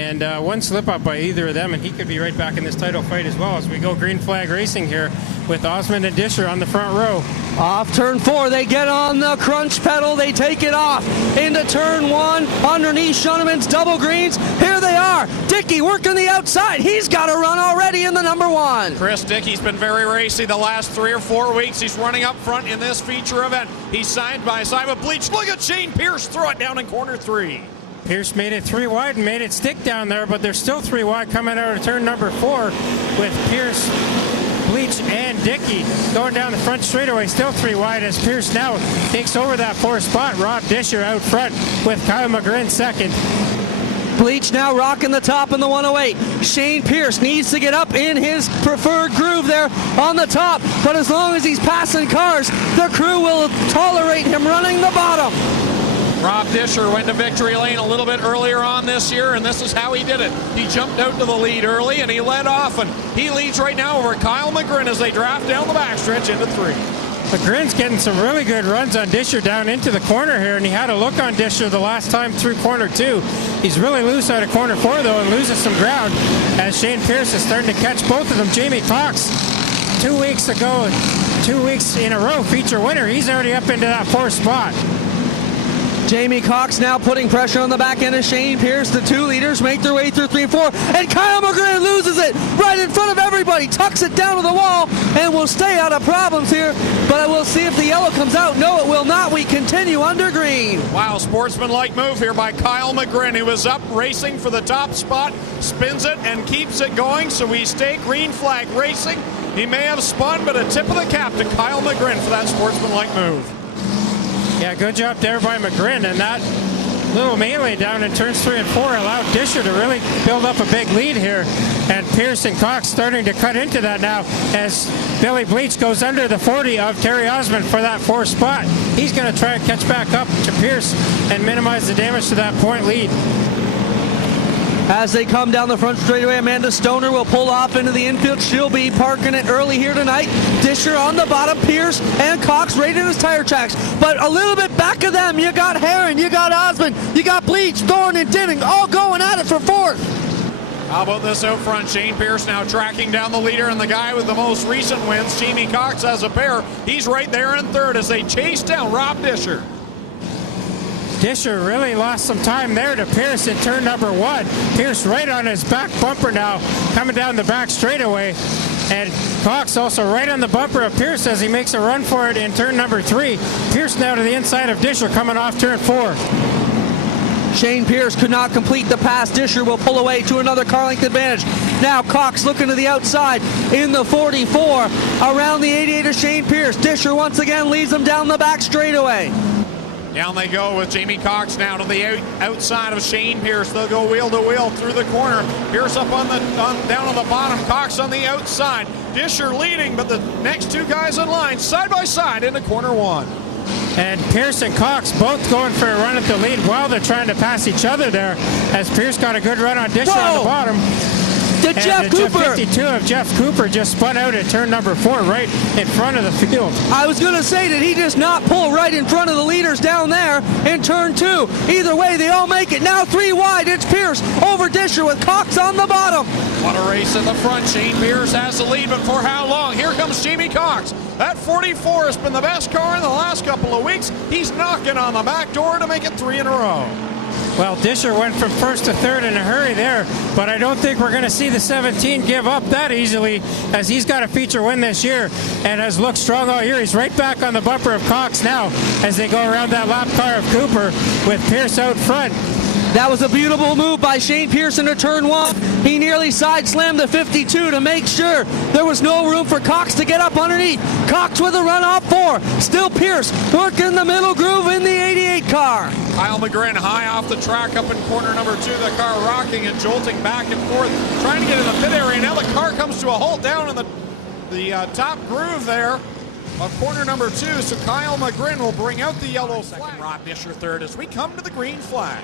And one slip up by either of them, and he could be right back in this title fight as well as we go green flag racing here with Ohsweken and Disher on the front row. Off turn 4, they get on the crunch pedal, they take it off into turn 1, underneath Schoenemann's double greens. Here they are, Dickey working the outside, he's got a run already in the number 1. Chris Dickey's been very racy the last 3 or 4 weeks. He's running up front in this feature event. He's side by side with Bleach. Look at Shane Pierce throw it down in corner 3. Pierce made it 3 wide and made it stick down there, but there's still 3 wide coming out of turn number 4 with Pierce, Bleach, and Dickey going down the front straightaway. Still 3 wide as Pierce now takes over that 4th spot. Rob Disher out front with Kyle McGrin second. Bleach now rocking the top in the 108. Shane Pierce needs to get up in his preferred groove there on the top, but as long as he's passing cars, the crew will tolerate him running the bottom. Rob Disher went to victory lane a little bit earlier on this year, and this is how he did it. He jumped out to the lead early, and he led off, and he leads right now over Kyle McGrin as they draft down the backstretch into 3. McGrin's getting some really good runs on Disher down into the corner here, and he had a look on Disher the last time through corner 2. He's really loose out of corner 4, though, and loses some ground as Shane Pierce is starting to catch both of them. Jamie Cox, 2 weeks ago, 2 weeks in a row, feature winner. He's already up into that 4th spot. Jamie Cox now putting pressure on the back end of Shane Pierce. The 2 leaders make their way through 3 and 4, and Kyle McGrin loses it right in front of everybody, tucks it down to the wall, and will stay out of problems here, but we'll see if the yellow comes out. No, it will not. We continue under green. Wow, sportsmanlike move here by Kyle McGrin. He was up racing for the top spot, spins it and keeps it going, so we stay green flag racing. He may have spun, but a tip of the cap to Kyle McGrin for that sportsmanlike move. Yeah, good job there by McGrin, and that little melee down in turns 3 and 4 allowed Disher to really build up a big lead here, and Pierce and Cox starting to cut into that now as Billy Bleach goes under the 40 of Terry Osmond for that 4th spot. He's going to try and catch back up to Pierce and minimize the damage to that point lead. As they come down the front straightaway, Amanda Stoner will pull off into the infield. She'll be parking it early here tonight. Disher on the bottom, Pierce and Cox right in his tire tracks. But a little bit back of them, you got Heron, you got Osmond, you got Bleach, Thorne, and Dinning all going at it for 4th. How about this out front? Shane Pierce now tracking down the leader, and the guy with the most recent wins, Jamie Cox, has a pair. He's right there in 3rd as they chase down Rob Disher. Disher really lost some time there to Pierce in turn number 1. Pierce right on his back bumper now, coming down the back straightaway. And Cox also right on the bumper of Pierce as he makes a run for it in turn number 3. Pierce now to the inside of Disher coming off turn 4. Shane Pierce could not complete the pass. Disher will pull away to another car length advantage. Now Cox looking to the outside in the 44. Around the 88 of Shane Pierce. Disher once again leads them down the back straightaway. Down they go with Jamie Cox now to the outside of Shane Pierce. They'll go wheel to wheel through the corner. Pierce up down on the bottom. Cox on the outside. Disher leading, but the next 2 guys in line side by side into corner 1. And Pierce and Cox both going for a run at the lead while they're trying to pass each other there as Pierce got a good run on Disher on the bottom. And Jeff Cooper. 52 of Jeff Cooper just spun out at turn number 4 right in front of the field. I was going to say, did he just not pull right in front of the leaders down there in turn 2? Either way, they all make it. Now 3 wide. It's Pierce over Disher with Cox on the bottom. What a race in the front. Shane Pierce has the lead, but for how long? Here comes Jamie Cox. That 44 has been the best car in the last couple of weeks. He's knocking on the back door to make it 3 in a row. Well, Disher went from 1st to 3rd in a hurry there, but I don't think we're going to see the 17 give up that easily as he's got a feature win this year and has looked strong all year. He's right back on the bumper of Cox now as they go around that lap car of Cooper with Pierce out front. That was a beautiful move by Shane Pierce into turn 1. He nearly side slammed the 52 to make sure there was no room for Cox to get up underneath. Cox with a run off 4. Still Pierce working the middle groove in the 88 car. Kyle McGrin high off the track up in corner number 2. The car rocking and jolting back and forth, trying to get in the pit area. Now the car comes to a halt down in the top groove there of corner number 2. So Kyle McGrin will bring out the yellow flag. Rob Disher 3rd as we come to the green flag.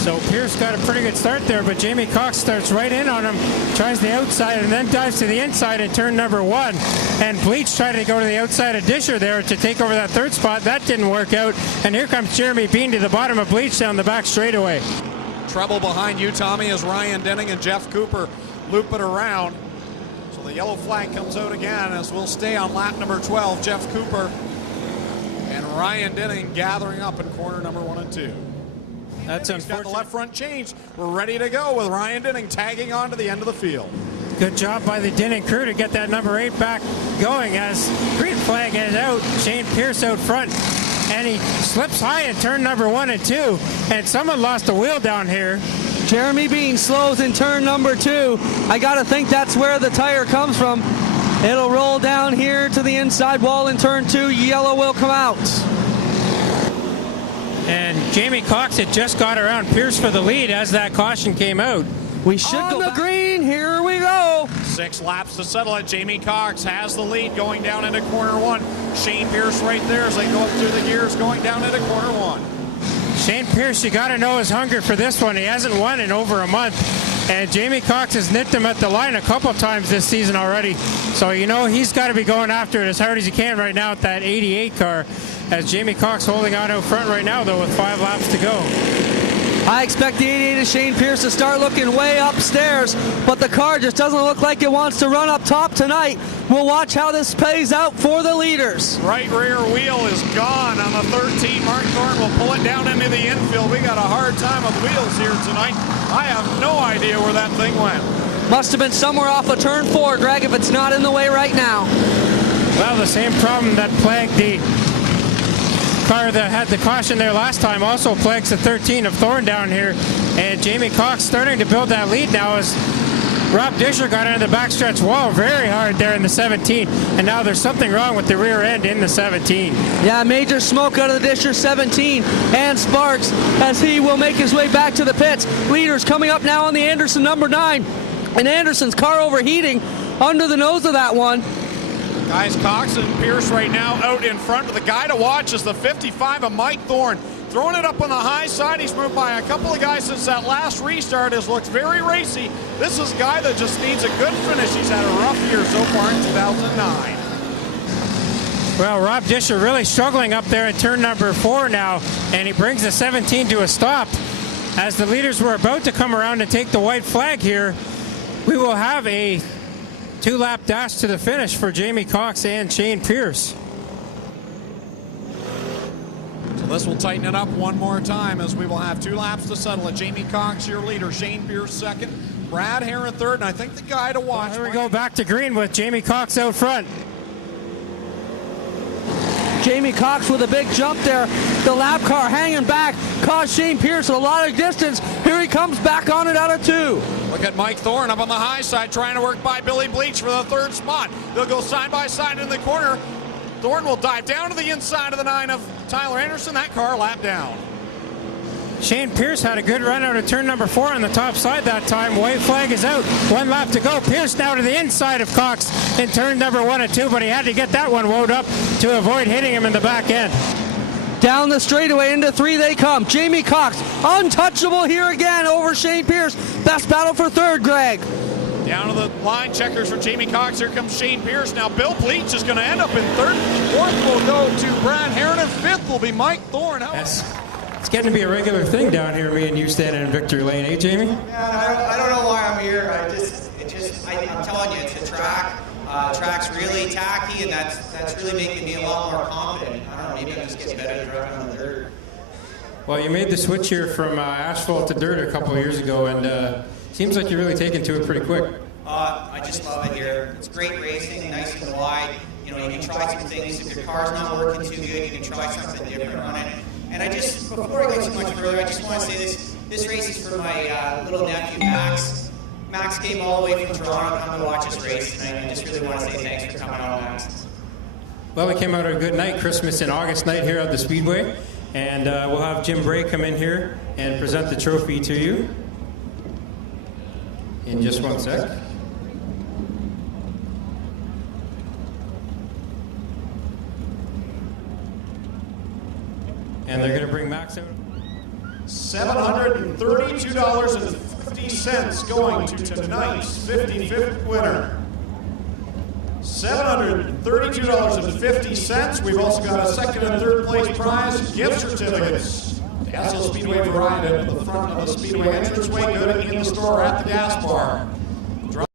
So Pierce got a pretty good start there, but Jamie Cox starts right in on him, tries the outside, and then dives to the inside in turn number 1. And Bleach tried to go to the outside of Disher there to take over that 3rd spot. That didn't work out. And here comes Jeremy Bean to the bottom of Bleach down the back straightaway. Treble behind you, Tommy, as Ryan Denning and Jeff Cooper loop it around. So the yellow flag comes out again as we'll stay on lap number 12. Jeff Cooper and Ryan Denning gathering up in corner number 1 and 2. That's He's got unfortunate. the left front changed. We're ready to go with Ryan Denning tagging on to the end of the field. Good job by the Denning crew to get that number 8 back going as green flag is out. Shane Pierce out front, and he slips high in turn number 1 and 2, and someone lost a wheel down here. Jeremy Bean slows in turn number 2. I gotta think that's where the tire comes from. It'll roll down here to the inside wall in turn 2. Yellow will come out. And Jamie Cox had just got around Pierce for the lead as that caution came out. We should On go the back. Green. Here we go. 6 laps to settle it. Jamie Cox has the lead going down into corner 1. Shane Pierce right there as they go up through the gears going down into corner 1. Shane Pierce, you got to know his hunger for this one. He hasn't won in over a month. And Jamie Cox has nipped him at the line a couple times this season already. So, you know, he's got to be going after it as hard as he can right now with that 88 car. As Jamie Cox holding on out front right now, though, with 5 laps to go. I expect the 88 of Shane Pierce to start looking way upstairs, but the car just doesn't look like it wants to run up top tonight. We'll watch how this plays out for the leaders. Right rear wheel is gone on the 13. Mark Thorne will pull it down into the infield. We got a hard time with wheels here tonight. I have no idea where that thing went. Must have been somewhere off of turn 4, Greg, if it's not in the way right now. Well, the same problem that plagued the car that had the caution there last time also plagues the 13 of Thorne down here. And Jamie Cox starting to build that lead now as Rob Disher got into the backstretch wall very hard there in the 17. And now there's something wrong with the rear end in the 17. Yeah, major smoke out of the Disher 17 and Sparks as he will make his way back to the pits. Leaders coming up now on the Anderson number 9. And Anderson's car overheating under the nose of that one. Guys, Cox and Pierce right now out in front. But the guy to watch is the 55 of Mike Thorne. Throwing it up on the high side. He's moved by a couple of guys since that last restart. Has looked very racy. This is a guy that just needs a good finish. He's had a rough year so far in 2009. Well, Rob Disher really struggling up there in turn number 4 now. And he brings the 17 to a stop. As the leaders were about to come around and take the white flag here, we will have a 2-lap dash to the finish for Jamie Cox and Shane Pierce. So this will tighten it up one more time as we will have 2 laps to settle it. Jamie Cox, your leader. Shane Pierce second. Brad Herron third. And I think the guy to watch. Here we go back to green with Jamie Cox out front. Jamie Cox with a big jump there. The lap car hanging back caused Shane Pierce a lot of distance. Here he comes back on it out of 2. Look at Mike Thorne up on the high side trying to work by Billy Bleach for the 3rd spot. They'll go side by side in the corner. Thorne will dive down to the inside of the 9 of Tyler Anderson. That car lap down. Shane Pierce had a good run out of turn number 4 on the top side that time. White flag is out. 1 lap to go. Pierce now to the inside of Cox in turn number 1 and 2, but he had to get that one wound up to avoid hitting him in the back end. Down the straightaway into 3 they come. Jamie Cox, untouchable here again over Shane Pierce. Best battle for 3rd, Greg. Down to the line checkers for Jamie Cox. Here comes Shane Pierce. Now Bill Bleach is going to end up in 3rd. 4th will go to Brad Herron, and 5th will be Mike Thorne. Yes. It's getting to be a regular thing down here, me and you standing in victory lane, eh, Jamie? Yeah, I don't know why I'm here. I'm telling you, it's a track. Track's really tacky, and that's really making me a lot more confident. I don't know, maybe I'm just getting better at driving on the dirt. Well, you made the switch here from asphalt to dirt a couple of years ago, and seems like you're really taking to it pretty quick. I just love it here. It's great racing, nice and wide. You know, you can try some things. If your car's not working too good, you can try something different on it. And before I go too much further, I just want to say this race is for my little nephew, Max. Max came all the way from Toronto to come to watch us race, and I just really want to say thanks for coming on, Max. Well, we came out on a good night, Christmas and August night here at the Speedway, and we'll have Jim Bray come in here and present the trophy to you in just 1 sec. And they're going to bring Max out. $732.50 going to tonight's 55th winner. $732.50. We've also got a 2nd and 3rd place prize, gift certificates to Esso Speedway variety at the front of the Speedway entranceway, good in the store at the gas bar.